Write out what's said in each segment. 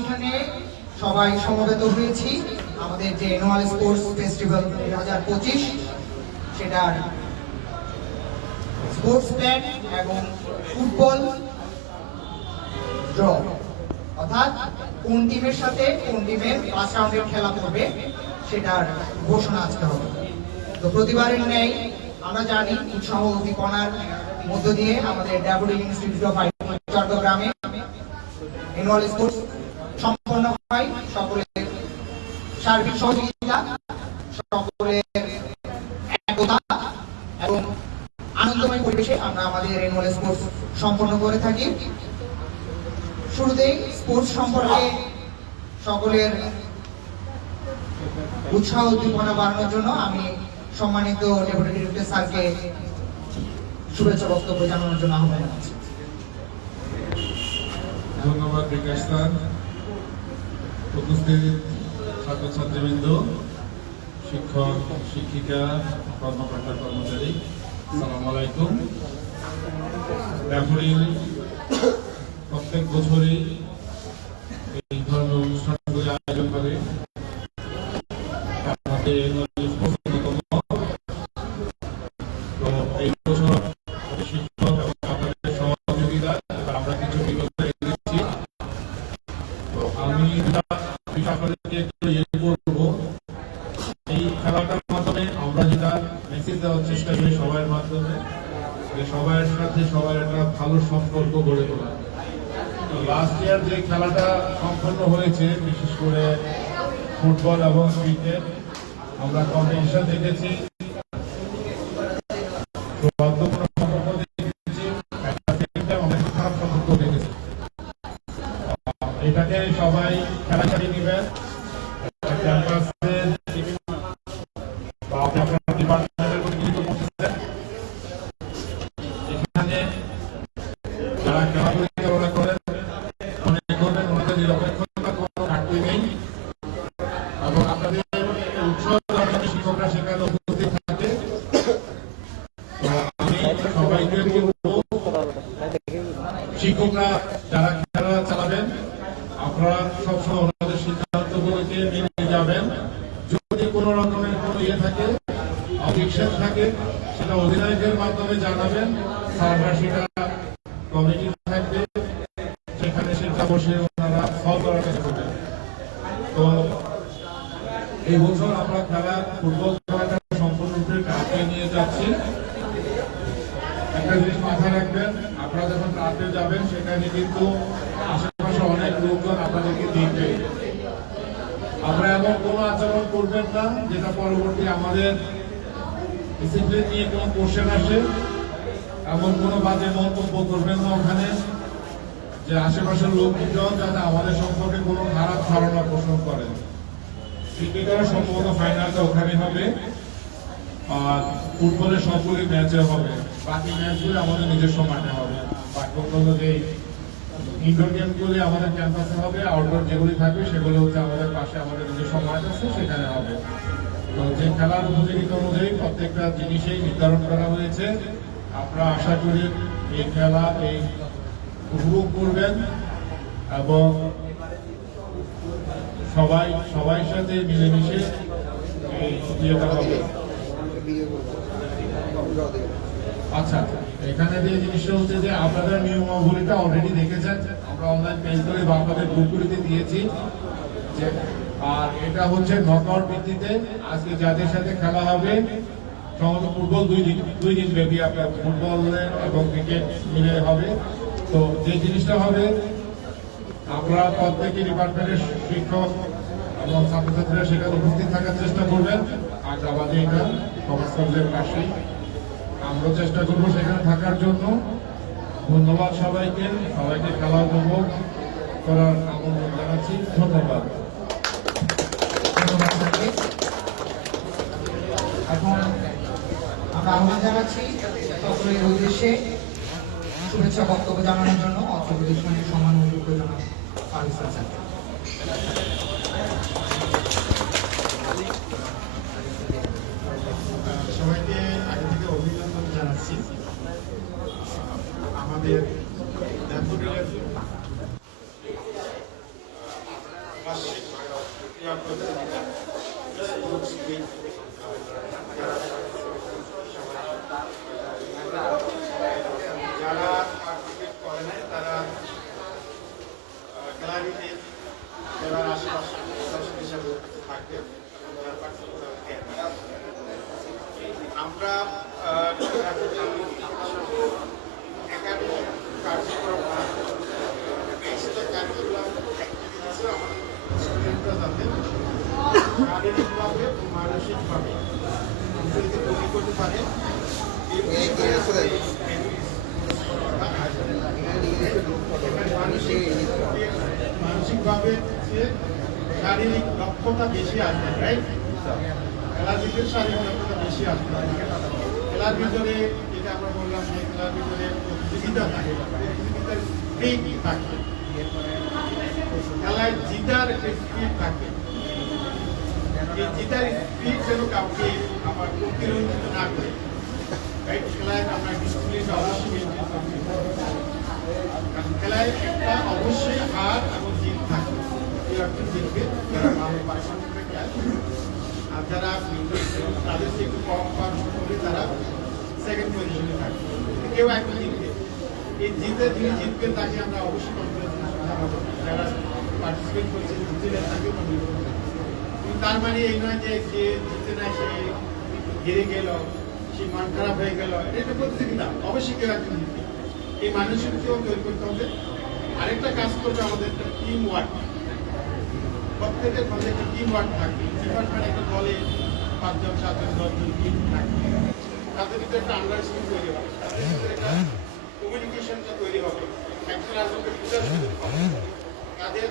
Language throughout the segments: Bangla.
এখানে সবাই সমবেত হয়েছি। আমাদের যে অ্যানুয়াল স্পোর্টস ফেস্টিভ্যাল দুই হাজার পঁচিশ, সেটার স্পোর্টস প্ল্যান এবং ফুটবল ড্র অর্থাৎ কোন টিমের সাথে কোন টিমের ফার্স্ট রাউন্ডের খেলা করবে, সেটার ঘোষণা আজকে হবে। তো প্রতিবারের ন্যায় আমরা জানি উৎসাহ উদ্দীপনার মধ্য দিয়ে আমাদের ডেপুটি ইনস্টিটিউট অফ চট্টগ্রামে অ্যানুয়াল স্পোর্টস হয় সকলের সার্বিক সহযোগিতা সকলের একতা এবং আনন্দময় পরিবেশে আমরা আমাদের অ্যানুয়াল স্পোর্টস সম্পন্ন করে থাকি। শুরুতেই স্পোর্টস সম্পর্কে সকলের উৎসাহ উদ্দীপনা বাড়ানোর জন্য আমি সম্মানিত ডেপুটি ডিরেক্টর স্যারকে শুভেচ্ছা বক্তব্য জানানোর জন্য আহ্বান জানাচ্ছি। ধন্যবাদ বিকাশ স্যার। উপস্থিত ছাত্রছাত্রীবৃন্দ, শিক্ষক, শিক্ষিকা, কর্মকর্তা, কর্মচারী সালাম আলাইকুম। ড্যাফোডিল প্রত্যেক বছরই এই ধরনের অনুষ্ঠানগুলি আয়োজন করে আমাদের অন্যতম তো এই বছর শিক্ষক এবং আপনাদের সহযোগিতা আমরা কিছু বিকল্প এনেছি তো আমি যেটা বিষয় আপনাদেরকে একটু ইয়ে করব এই খেলাটার মাধ্যমে আমরা যেটা মেসেজ দেওয়ার চেষ্টা করি সবার মাধ্যমে যে সবার সাথে সবার একটা ভালো সম্পর্ক গড়ে তোলা তো লাস্ট ইয়ার যে খেলাটা সম্পন্ন হয়েছে বিশেষ করে ফুটবল এবং ক্রিকেট আমরা কম্পিটিশন দেখেছি। এটাকে সবাই খেলাচালি নেবেন ক্যাম্পাসে বা আপনার ডিপার্টমেন্টের প্রতি কিন্তু করতেছেন এখানে যারা খেলা পরিচালনা করেন মনে করবেন ওনাদের নিরপেক্ষতা কোনো ঘাটতি নেই এবং আপনাদের উৎসাহ জানাতে শিক্ষকরা সেখানে উপস্থিত থাকে তো আমি সবাইকে বলব শিক্ষকরা যারা খেলা চালাবেন আপনারা সবসময় ওনাদের সিদ্ধান্তগুলোকে মেনে যাবেন যদি কোনো রকমের কোনো ইয়ে থাকে অবজেকশন থাকে, সেটা অধিনায়কের মাধ্যমে জানাবেন। সার্ভার সেটা কমিটি থাকবে, সেখানে সেটা বসে ওনারা সলভ করার চেষ্টা করবেন। তো এই বছর আমরা খেলা, ফুটবল খেলাটা সম্পূর্ণরূপে কাটিয়ে নিয়ে যাচ্ছি। একটা জিনিস মাথায় রাখবেন, আপনারা যখন রাতে যাবেন, সেখানে কিন্তু আশেপাশে অনেক লোকজন আপনাদেরকে দেখবে। আমরা এমন কোনো আচরণ করবেন না, যেটা পরবর্তী আমাদের ডিসিপ্লিন নিয়ে কোনো কোশ্চেন আসে? এমন কোনো বাজে মন্তব্য করবেন না ওখানে, যে আশেপাশের লোকজন যাতে আমাদের সম্পর্কে কোনো খারাপ ধারণা পোষণ করেন ক্রিকেটের সম্ভবত ফাইনালটা ওখানে হবে, আর ফুটবলের সবগুলি ম্যাচে হবে। বাকি ম্যাচগুলি আমাদের নিজস্ব মাঠে হবে। বাকি অন্যান্য যে ইনডোর গেমগুলি আমাদের ক্যাম্পাসে হবে আউটডোর যেগুলি থাকবে, সেগুলো হচ্ছে আমাদের পাশে আমাদের নিজস্ব মাঠ আছে, সেখানে হবে। যে খেলার উপযোগিতা অনুযায়ী প্রত্যেকটা জিনিসেই নির্ধারণ করা হয়েছে। আমরা আশা করি এই খেলা এই উপভোগ করবেন এবং সবাই সবাই সাথে মিলেমিশে আচ্ছা এখানে যে জিনিসটা হচ্ছে যে আপনারা নিয়মাবলীটা অলরেডি দেখেছেন। আমরা অনলাইন পেজগুলি বা আপনাদের গ্রুপগুলিতে দিয়েছি যে আর এটা হচ্ছে নকআউট ভিত্তিতে আজকে যাদের সাথে খেলা হবে। সম্ভবত ফুটবল দুই দিন দুই দিন ব্যাপী আপনার ফুটবল এবং ক্রিকেট মিলে হবে। তো যে জিনিসটা হবে, আমরা প্রত্যেকটি ডিপার্টমেন্টের শিক্ষক এবং ছাত্রছাত্রীরা সেখানে উপস্থিত থাকার চেষ্টা করবেন। আগ্রাবাদে এটা কমার্স কলেজের পাশেই আমরা চেষ্টা করব সেখানে থাকার জন্য। ধন্যবাদ সবাইকে। সবাইকে খেলা উপভোগ করার আমন্ত্রণ জানাচ্ছি। ধন্যবাদ স্যারকে। এখন জানাচ্ছি সকলের উদ্দেশ্যে শুভেচ্ছা বক্তব্য জানানোর জন্য অত্র প্রতিষ্ঠানের সম্মান ফারুক স্যার সবাইকে আগে থেকে অভিনন্দন জানাচ্ছি আমাদের ল্যাবরেটরির বার্ষিক ক্রীড়া প্রতিযোগিতা স্পোর্টস উইক যারা পার্টিসিপেট করে নাই তারা গ্যালারিতে খেলার আশেপাশে দর্শক হিসাবে থাকবে যারা পার্টিসিপেট করেন আমরা একাডেমিক কার্যক্রম না বেসিক কার্যক্রম অ্যাক্টিভিটিসও আমাদের স্টুডেন্টরা যাতে শারীরিকভাবে ও মানসিকভাবে নিজেকে তৈরি করতে পারে এই মানসিক মানসিকভাবে যে শারীরিক দক্ষতা বেশি আসবে রাইট ভিতরে শারীরিক বেশি আসবে খেলার ভিতরে, যেটা আমরা বললাম যে খেলার ভিতরে প্রতিযোগিতা থাকে প্রতিযোগিতার স্পিড থাকে খেলায় জিতার একটা স্পিড থাকে এই জিতার স্পিড যেন কাউকে আমার প্রতিরোধিত না করে রাইট খেলায় আমরা ডিসিপ্লিনটা অবশ্যই। কারণ খেলায় একটা অবশ্যই হার এবং জিত থাকে জিতবে যারা ভালো আর যারা তাদের থেকে একটু কম পারফর্ম তারা সেকেন্ড পজিশনে থাকবে। কেউ একজন জিতবে। এই জিতে, যিনি জিতবেন তাকে আমরা অবশ্যই যারা পার্টিসিপেট করছে জিতলে তাকে তার মানে এই নয় যে যে জিতে না, সে হেরে গেল, সে মন খারাপ হয়ে গেল, এটা প্রতিযোগিতা। অবশ্যই কেউ একজন জিতবে। এই মানসিকতাও তৈরি করতে হবে। আরেকটা কাজ করবে আমাদের টিম ওয়ার্ক প্রত্যেকের মধ্যে একটা টিম ওয়ার্ক থাকবে। ডিপার্টমেন্ট একটা দলে পাঁচজন সাতজন দশজন টিম থাকবে। তাদের ভিতরে একটা আন্ডারস্ট্যান্ডিং তৈরি হবে। তাদের ভিতরে একটা কমিউনিকেশনটা তৈরি হবে। একজন আরেকজনকে বোঝার সুযোগ পাবে তাদের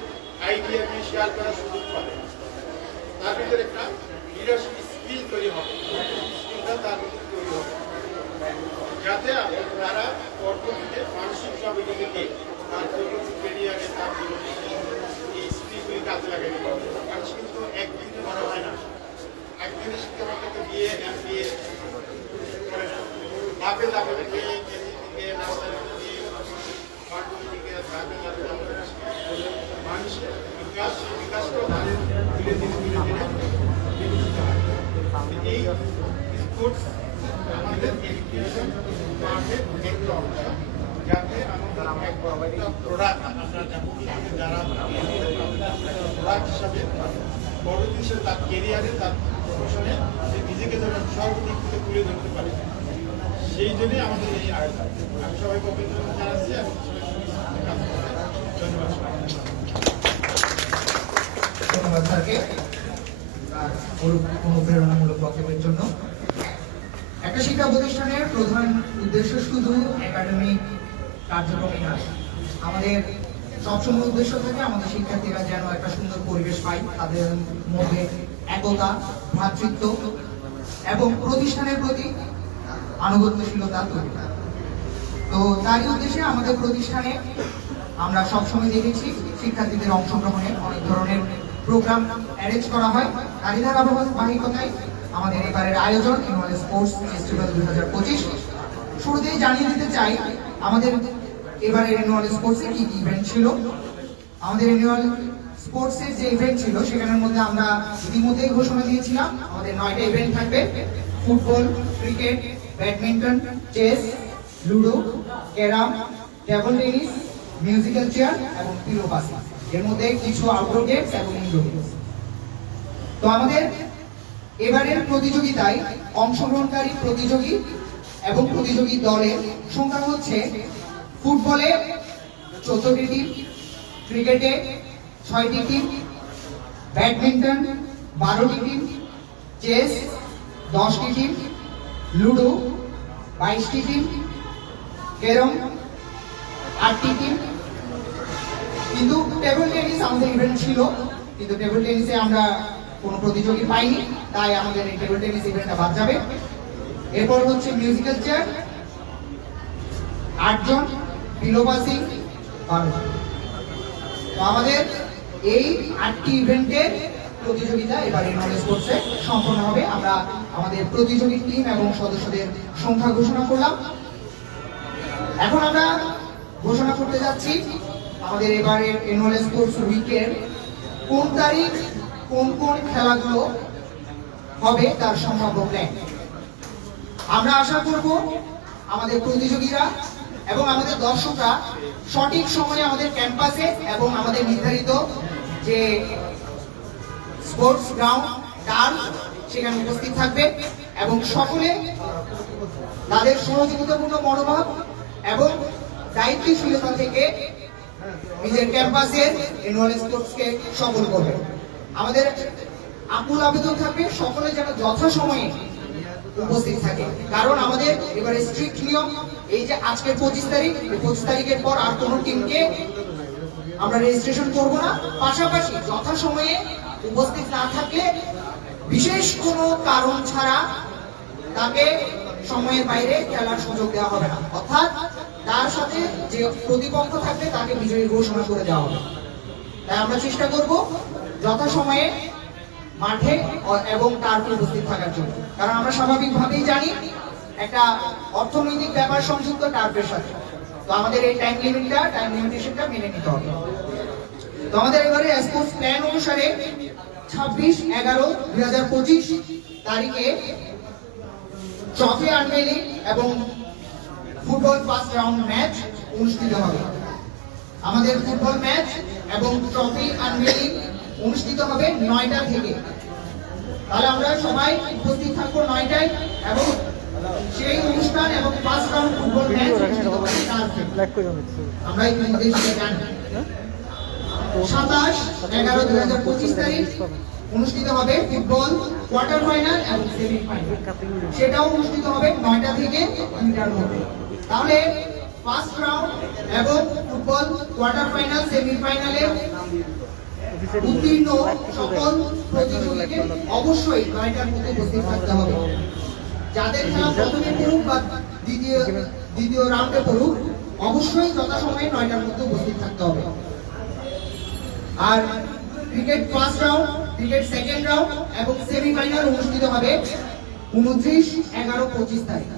শেয়ার করার সুযোগ পাবে। তার ভিতরে একটা লিডারশিপ স্কিল তৈরি হবে। স্কিলটা তার ভিতরে তৈরি হবে। যাতে তারা পরবর্তীতে মানসিকভাবে নিজেকে তার পরবর্তী ক্যারিয়ারে তার জীবনে স্কিলগুলি কাজে লাগাতে পারবে মানুষ কিন্তু একদিনে বড় হয় না। একদিনে শিক্ষামন্ত্রকে বিয়ে এম বিয়ে ধাপে ধাপে থেকে কেজি বিকাশ বিকাশটাও এই স্পোর্টস আমাদের এডুকেশন মাঠের একটা অংশ। যাতে আমাদের একটা প্রোডাক্ট আমরা যারা প্রোডাক্ট হিসাবে বড় হিসেবে তার কেরিয়ারে তার প্রফেশনে সে নিজেকে যেন সর্বদিক থেকে তুলে ধরতে পারে সেই জন্যই আমাদের এই আয়োজন আমি সবাইকে অভিনন্দন জানাচ্ছি এবং ধন্যবাদ। ধন্যবাদ স্যারকে অনুপ্রেরণামূলক জন্য একটা শিক্ষা প্রতিষ্ঠানের প্রধান উদ্দেশ্য শুধু একাডেমিক কার্যক্রমই না আমাদের সবসময় উদ্দেশ্য থাকে আমাদের শিক্ষার্থীরা যেন একটা সুন্দর পরিবেশ পায়, তাদের মধ্যে একতা, ভ্রাতৃত্ব এবং প্রতিষ্ঠানের প্রতি আনুগত্যশীলতা তৈরি। তো তারই উদ্দেশ্যে আমাদের প্রতিষ্ঠানে আমরা সবসময় দেখেছি শিক্ষার্থীদের অংশগ্রহণে অনেক ধরনের প্রোগ্রাম অ্যারেঞ্জ করা হয় তারই ধারাবাহিকতায় আমাদের এবারের আয়োজন স্পোর্টস ফেস্টিভ্যাল দুই হাজার পঁচিশ শুরুতেই জানিয়ে দিতে চাই, আমাদের এবারের অ্যানুয়াল স্পোর্টসে কি কি ইভেন্ট ছিল? আমাদের অ্যানুয়াল স্পোর্টসের যে ইভেন্ট ছিল, সেখানের মধ্যে আমরা ইতিমধ্যেই ঘোষণা দিয়েছিলাম, আমাদের নয়টা ইভেন্ট থাকবে। Football, cricket, badminton, chess, ludo, carrom table tennis musical chair এবং পিলো পিলোপাসি এর মধ্যে কিছু আউটডোর গেমস এবং ইনডোর গেমস তো আমাদের এবারের প্রতিযোগিতায় অংশগ্রহণকারী প্রতিযোগী এবং প্রতিযোগী দলের সংখ্যা হচ্ছে ফুটবলে চোদ্দটি টিম ক্রিকেটে ছয়টি টিম ব্যাডমিন্টন বারোটি টিম চেস দশটি টিম লুডো বাইশটি টিম ক্যারম আটটি টিম কিন্তু টেবিল টেনিস আমাদের ইভেন্ট ছিল, কিন্তু টেবিল টেনিসে আমরা কোনো প্রতিযোগী পাইনি, তাই আমাদের এই টেবিল টেনিস ইভেন্টটা বাদ যাবে। এরপর হচ্ছে মিউজিক্যাল চেয়ার আটজন বারো জন তো আমাদের এই আটটি ইভেন্টের প্রতিযোগিতা এবারে নলেজ কোর্সে সম্পন্ন হবে। আমরা আমাদের প্রতিযোগী টিম এবং সদস্যদের সংখ্যা ঘোষণা করলাম। এখন আমরা ঘোষণা করতে যাচ্ছি আমাদের এবারের নলেজ কোর্স উইকের কোন তারিখ, কোন কোন খেলাগুলো হবে তার সম্ভাব্য প্ল্যান আমরা আশা করব আমাদের প্রতিযোগীরা এবং আমাদের দর্শকরা সঠিক সময়ে আমাদের ক্যাম্পাসে এবং আমাদের নির্ধারিত যে স্পোর্টস গ্রাউন্ড টার্ফ সেখানে উপস্থিত থাকবে এবং সকলে তাদের সহযোগিতাপূর্ণ মনোভাব এবং দায়িত্বশীলতা থেকে নিজের ক্যাম্পাসের অ্যানুয়াল স্পোর্টসকে সফল করবে। আমাদের আকুল আবেদন থাকবে সকলে যেন যথাসময়ে উপস্থিত থাকে। কারণ আমাদের এবারে স্ট্রিক্ট নিয়ম, এই যে আজকের পঁচিশ তারিখ পঁচিশ তারিখের পর আর কোনো টিমকে আমরা রেজিস্ট্রেশন করব না। পাশাপাশি যথাসময়ে উপস্থিত না থাকলে বিশেষ কোনো কারণ ছাড়া তাকে সময়ের বাইরে খেলার সুযোগ দেওয়া হবে না। অর্থাৎ তার সাথে যে প্রতিপক্ষ থাকবে, তাকে বিজয়ী ঘোষণা করে দেওয়া হবে। তাই আমরা চেষ্টা করব যথাসময়ে মাঠে এবং তার উপস্থিত থাকার জন্য। কারণ আমরা স্বাভাবিকভাবেই জানি একটা অর্থনৈতিক ব্যাপার সংযুক্ত টার্ফের সাথে তো আমাদের এই টাইম লিমিটটা টাইম লিমিটেশনটা মেনে নিতে হবে। তো আমাদের এবারে স্পোর্টস প্ল্যান অনুসারে ছাব্বিশ, এগারো, দুই হাজার পঁচিশ তারিখে ট্রফি আনভেলিং এবং ফুটবল ফার্স্ট রাউন্ড ম্যাচ অনুষ্ঠিত হবে। আমাদের ফুটবল ম্যাচ এবং ট্রফি আনভেলিং অনুষ্ঠিত হবে নয়টা থেকে তাহলে আমরা সবাই উপস্থিত থাকব নয়টায় এবং সেই অনুষ্ঠান এবং ফার্স্ট রাউন্ড ফুটবল ম্যাচ আমরা সাতাশ এগারো দুই হাজার পঁচিশ তারিখ অনুষ্ঠিত হবে ফুটবল কোয়ার্টার ফাইনাল এবং সেমি ফাইনাল সেটাও অনুষ্ঠিত হবে নয়টা থেকে দুইটার মধ্যে। তাহলে ফার্স্ট রাউন্ড এবং ফুটবল কোয়ার্টার ফাইনাল সেমি ফাইনালে উত্তীর্ণ সকল প্রতিযোগীকে অবশ্যই নয়টার মধ্যে উপস্থিত থাকতে হবে। যাদের খেলা প্রথমে পড়ুক বা দ্বিতীয় দ্বিতীয় রাউন্ডে পড়ুক অবশ্যই যথাসময়ে নয়টার মধ্যে উপস্থিত থাকতে হবে। আর cricket first round cricket second round এবং সেমিফাইনাল অনুষ্ঠিত হবে উনত্রিশ এগারো পঁচিশ তারিখ।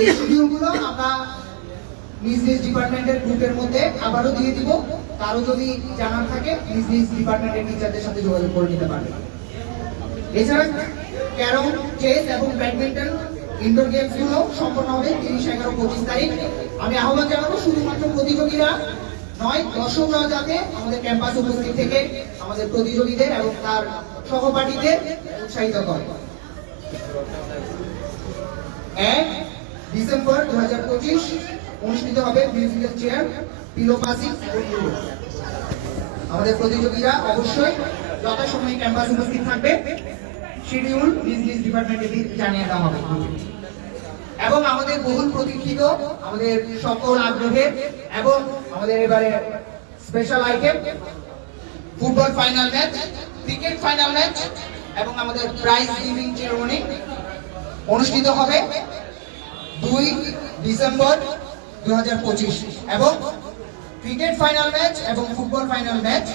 এই শিডিউলগুলো আমরা নিজ নিজ ডিপার্টমেন্টের গ্রুপের মধ্যে আবারও দিয়ে দিব। কারও যদি জানার থাকে নিজ নিজ ডিপার্টমেন্টের টিচারদের সাথে যোগাযোগ করে নিতে পারবে। এছাড়া ক্যারম চেস এবং ব্যাডমিন্টন ইনডোর গেমসগুলো সম্পন্ন হবে তিরিশ, এগারো, পঁচিশ তারিখ। আমি আহ্বান জানাব, শুধুমাত্র প্রতিযোগীরা নয়, দর্শকরাও যাতে আমাদের ক্যাম্পাস উপস্থিত থেকে আমাদের প্রতিযোগীদের এবং তার সহপাঠীদের উৎসাহিত করে। এক ডিসেম্বর দু হাজার পঁচিশ অনুষ্ঠিত হবে মিউজিক্যাল চেয়ার পিলোপাসি আমাদের প্রতিযোগীরা অবশ্যই যথাসময়ে ক্যাম্পাসে উপস্থিত থাকবে। শিডিউল নিজ ডিপার্টমেন্টে জানিয়ে দেওয়া হবে। এবং আমাদের বহুল প্রতীক্ষিত আমাদের সকল আগ্রহের এবং আমাদের এবারে special item football final match cricket final match এবং আমাদের প্রাইজ গিভিং সেরেমনি অনুষ্ঠিত হবে দুই ডিসেম্বর দু হাজার পঁচিশ। এবং ক্রিকেট ফাইনাল ম্যাচ এবং ফুটবল ফাইনাল ম্যাচ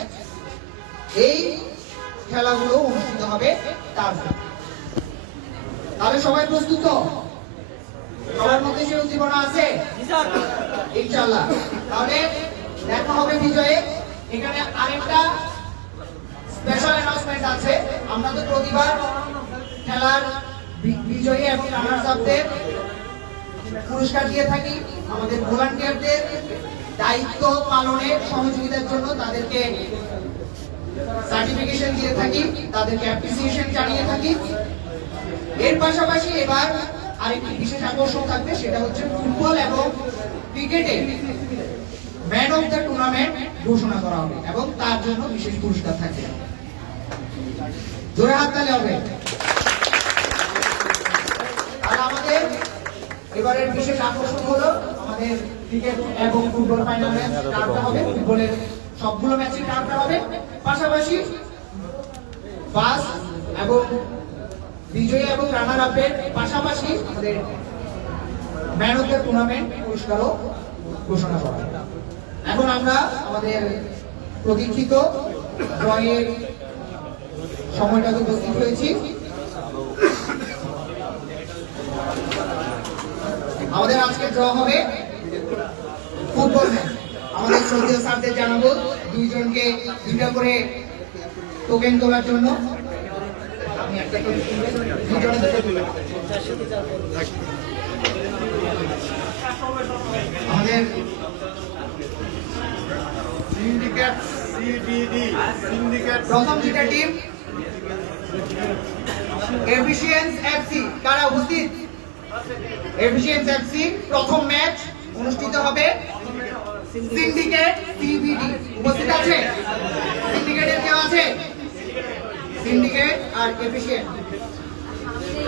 এই খেলাগুলো অনুষ্ঠিত হবে তার তাহলে সবাই প্রস্তুত? সবার মধ্যে সে উদ্দীপনা আছে? ইনশাল্লাহ তাহলে দেখা হবে বিজয়ে। এখানে আরেকটা স্পেশাল অ্যানাউন্সমেন্ট আছে। আমরা তো প্রতিবার খেলার বিজয়ী এবং রানার্স আপদের পুরস্কার দিয়ে থাকি। আমাদের ভলান্টিয়ারদের দায়িত্ব পালনে সহযোগিতার জন্য তাদেরকে সার্টিফিকেশন দিয়ে থাকি, তাদেরকে অ্যাপ্রিসিয়েশন জানিয়ে থাকি। এর পাশাপাশি এবার আরেকটি বিশেষ আকর্ষণ থাকবে, সেটা হচ্ছে ফুটবল এবং ক্রিকেটে man of the tournament tournament ঘোষণা করা হবে এবং তার জন্য বিশেষ পুরস্কার থাকবে। জোরে হাত তালে হবে আর আমাদের এবারের বিশেষ আকর্ষণ হলো আমাদের ক্রিকেট এবং ফুটবল ফাইনাল ম্যাচ হবে, ফুটবলের সবগুলো ম্যাচের কার্ডটা হবে। পাশাপাশি বাস এবং বিজয়ী এবং রানার আপের পাশাপাশি আমাদের ম্যান অফ দ্য টুর্নামেন্ট পুরস্কারও ঘোষণা করা এখন আমরা আমাদের প্রতীক্ষিত ড্রয়ের সময়টাতে উপস্থিত হয়েছি। আমাদের আজকে ড্র হবে ফুটবল ম্যাচ আমাদের শ্রদ্ধেয় স্যারদের জানাব দুইজনকে দুইটা করে টোকেন তোলার জন্য। আমাদের সিন্ডিকেট সিডিডি সিন্ডিকেট প্রথম যেটা টিম এফসি কারা উপস্থিত? এফিসিয়েন্স এফসি প্রথম ম্যাচ অনুষ্ঠিত হবে সিন্ডিকেট সিবিডি উপস্থিত আছে? সিন্ডিকেটের কেউ আছে? সিন্ডিকেট আর এফিসিয়েন্ট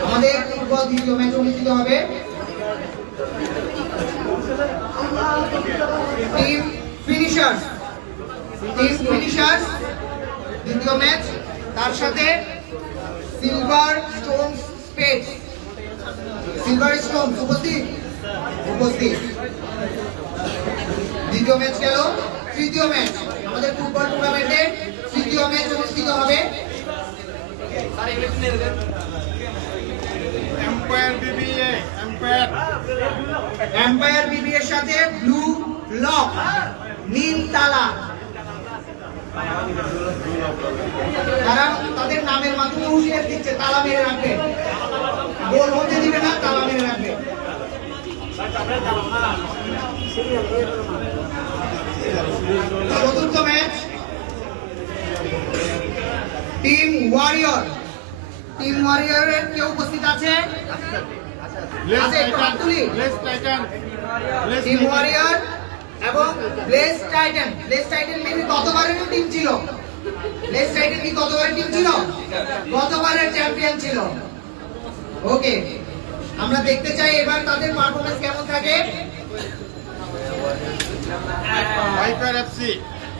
আমাদের ফুটবল দ্বিতীয় ম্যাচ অনুষ্ঠিত হবে। টিম ফিনিশার্স টিম ফিনিশার্স দ্বিতীয় ম্যাচ তার সাথে silver stone space silver stone উপস্থিত? উপস্থিত। দ্বিতীয় ম্যাচ গেল তৃতীয় ম্যাচ আমাদের ফুটবল টুর্নামেন্টে তৃতীয় ম্যাচ অনুষ্ঠিত হবে। এম্পায়ার বিবিএ এম্পায়ার এম্পায়ার বিবি এর সাথে ব্লু লক নীল তালা। তারা তাদের নামের মাধ্যমে হুঁশিয়ার দিচ্ছে তালা মেরে রাখবে। গোল হতে দিবে না তালা মেরে রাখবে। চতুর্থ ম্যাচ টিম ওয়ারিয়র টিম ওয়ারিয়রের কেউ উপস্থিত আছে? আছে, একটু হাত টাইটান তুলি। Less titan less team warrior এবং bless titan bless titan maybe গতবারের টিম ছিল। ব্লেস টাইটান কি গতবারের টিম ছিল। গতবারের চ্যাম্পিয়ন ছিল। ওকে আমরা দেখতে চাই এবার তাদের পারফরমেন্স কেমন থাকে। ভাইপার এফসি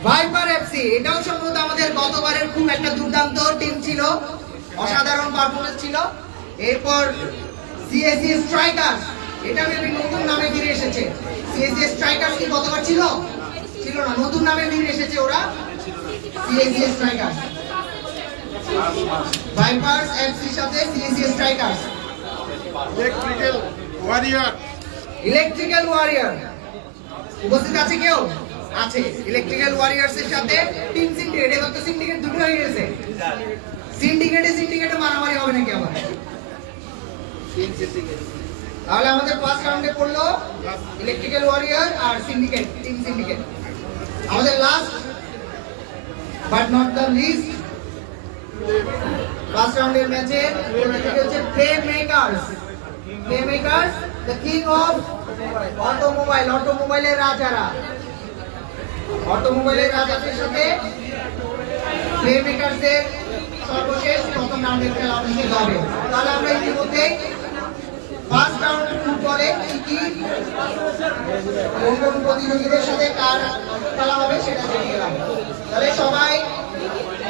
ভাইপার এফসি এটাও সম্ভবত আমাদের গতবারের খুব একটা দুর্দান্ত টিম ছিল। অসাধারণ পারফরমেন্স ছিল। এরপর সিএসসি স্ট্রাইকার্স এটা মেবি নতুন নামে ফিরে এসেছে। সিএসসি স্ট্রাইকার্স কি গতবার ছিল? ছিল না নতুন নামে ফিরে এসেছে ওরা। সিএসসি স্ট্রাইকার্স ভাইপার্স এফসির সাথে CSC strikers electrical warrior electrical warrior উপস্থিত আছে কেউ? আছে। ইলেকট্রিক্যাল ওয়ারিয়ার্স এর সাথে টিম সিন্ডিকেট এবার তো সিন্ডিকেট দুটো হয়ে গেছে। সিন্ডিকেটে সিন্ডিকেটে মারামারি হবে নাকি আবার? তাহলে আমাদের ফার্স্ট রাউন্ডে পড়ল ইলেকট্রিক্যাল ওয়ারিয়ার আর সিন্ডিকেট টিম সিন্ডিকেট আমাদের last but not the least first রাউন্ডের ম্যাচে হচ্ছে play makers play makers the king of automobile অটোমোবাইলের রাজারা। অটোমোবাইলের রাজাদের সাথে প্লে মেকার্সদের সর্বশেষ প্রথম রাউন্ডের খেলা অনুষ্ঠিত হবে তাহলে আমরা ইতিমধ্যেই ফার্স্ট রাউন্ড ফুটবলে কি কি কোন কোন প্রতিযোগীদের সাথে কার খেলা হবে সেটা জেনে গেলাম তাহলে সবাই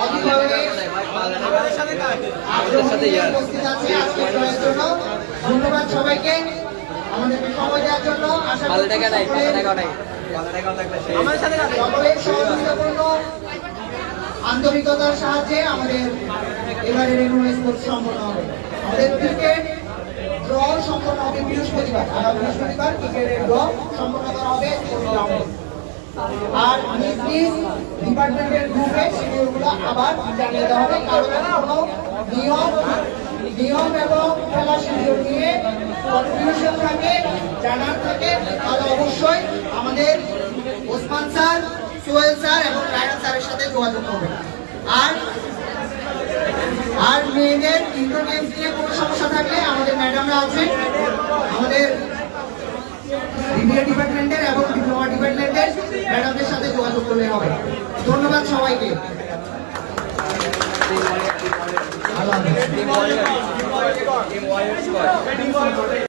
অবিভাবে ধন্যবাদ সবাইকে। আমাদেরকে সময় দেওয়ার জন্য আশা ভালো করি টাকা নাই ভালো সকলে- টাকাও নাই। ভালো টাকাও থাকলে আমার সাথে সকলের সহযোগিতাপূর্ণ আন্তরিকতার সাহায্যে আমাদের এবারের এনুয়াল স্পোর্টস সম্পন্ন হবে। আমাদের ক্রিকেট ড্র সম্পন্ন হবে বৃহস্পতিবার। আগামী বৃহস্পতিবার ক্রিকেটের ড্র সম্পন্ন করা হবে। আর নিজ ডিপার্টমেন্টের গ্রুপে শিডিউলগুলো আবার জানিয়ে দেওয়া হবে। কারণ কোনো নিয়ম নিয়ম এবং খেলা শিডিউল নিয়ে কনফিউশন থাকে, জানার থাকে। তাহলে অবশ্যই আমাদের ওসমান স্যার, সোহেল স্যার এবং রায়হান স্যারের সাথে যোগাযোগ করবেন। আর আর মেয়েদের ইন্ডোর গেমস নিয়ে কোনো সমস্যা থাকলে আমাদের ম্যাডামরা আছেন আমাদের বিবিএ ডিপার্টমেন্টের এবং ডিপ্লোমা ডিপার্টমেন্টের ম্যাডামদের সাথে যোগাযোগ করলে হবে। ধন্যবাদ সবাইকে।